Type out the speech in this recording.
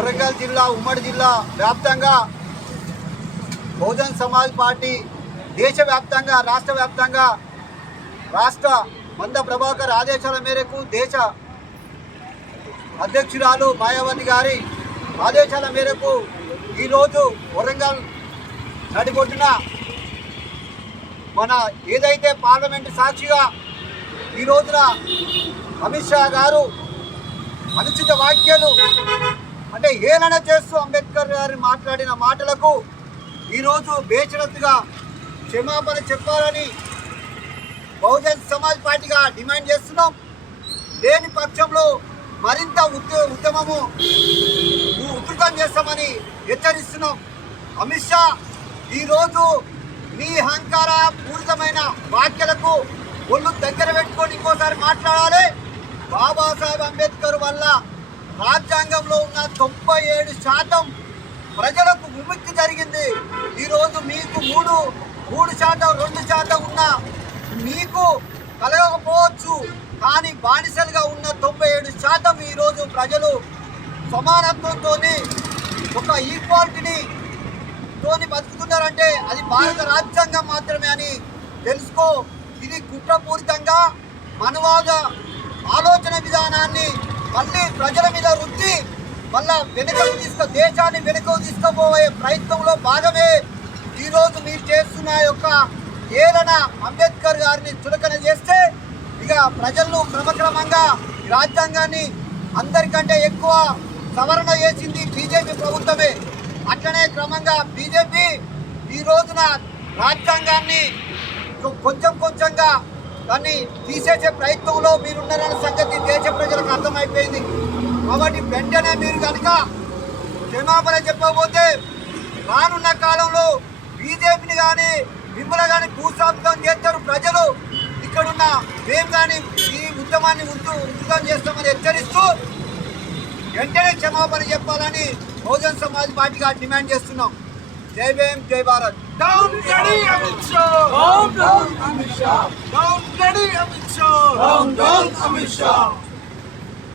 వరంగల్ జిల్లా ఉమ్మడి జిల్లా వ్యాప్తంగా బహుజన్ సమాజ్ పార్టీ దేశవ్యాప్తంగా రాష్ట్ర వ్యాప్తంగా మంద ప్రభాకర్ ఆదేశాల మేరకు దేశ అధ్యక్షురాలు మాయావతి గారి ఆదేశాల మేరకు ఈరోజు వరంగల్ నడిబొడ్డున మన ఏదైతే పార్లమెంటు సాక్షిగా ఈ రోజున అమిత్ షా గారు అనుచిత వ్యాఖ్యలు అంటే ఏలన చేస్తూ అంబేద్కర్ గారు మాట్లాడిన మాటలకు ఈరోజు బేషరతుగా క్షమాపణ చెప్పాలని బహుజన్ సమాజ్ పార్టీగా డిమాండ్ చేస్తున్నాం. లేని పక్షంలో మరింత ఉద్యమము ఉధృతం చేస్తామని హెచ్చరిస్తున్నాం. అమిత్ షా ఈరోజు మీ అహంకార పూరితమైన వ్యాఖ్యలకు ఒళ్ళు దగ్గర పెట్టుకొని ఇంకోసారి మాట్లాడాలి. బాబాసాహెబ్ అంబేద్కర్ వల్ల రాజ్యాంగంలో ఉన్న 97% ప్రజలకు విముక్తి జరిగింది. ఈరోజు మీకు 3% 2% ఉన్న మీకు కలగకపోవచ్చు, కానీ బానిసలుగా ఉన్న 97% ఈరోజు ప్రజలు సమానత్వంతో ఒక ఈక్వాలిటీని బతుకుతున్నారంటే అది భారత రాజ్యాంగం మాత్రమే అని తెలుసుకో. ఇది కుట్రపూరితంగా మనవాద ఆలోచన విధానాన్ని మళ్ళీ ప్రజల మీద రుద్ది మళ్ళా దేశాన్ని వెనుకకు తీసుకుపోయే ప్రయత్నంలో భాగమే ఈరోజు మీరు చేస్తున్న యొక్క ఏలన అంబేద్కర్ గారిని చులకన చేస్తే ఇక ప్రజలను క్రమక్రమంగా రాజ్యాంగాన్ని అందరికంటే ఎక్కువ సవరణ చేసింది బీజేపీ ప్రభుత్వమే. అట్లనే క్రమంగా బీజేపీ ఈ రోజున రాజ్యాంగాన్ని కొంచెంగా దాన్ని తీసేసే ప్రయత్నంలో మీరున్నారన్న సంగతి దేశ ప్రజలకు అర్థమైపోయింది. కాబట్టి వెంటనే మీరు కనుక క్షమాపణ చెప్పకపోతే రానున్న కాలంలో బీజేపీని కానీ మిమ్మల్ని కానీ భూస్థాపితం చేస్తారు ప్రజలు. ఇక్కడున్న మేము కానీ ఈ ఉద్యమాన్ని ఉధృతం చేస్తామని హెచ్చరిస్తూ వెంటనే క్షమాపణ చెప్పాలని బహుజన్ సమాజ్ పార్టీగా డిమాండ్ చేస్తున్నాం. జై భీమ్, జై Bharat. Down ready Amit Shah. Down Amit Shah. Down ready Amit Shah. Down Amit Shah.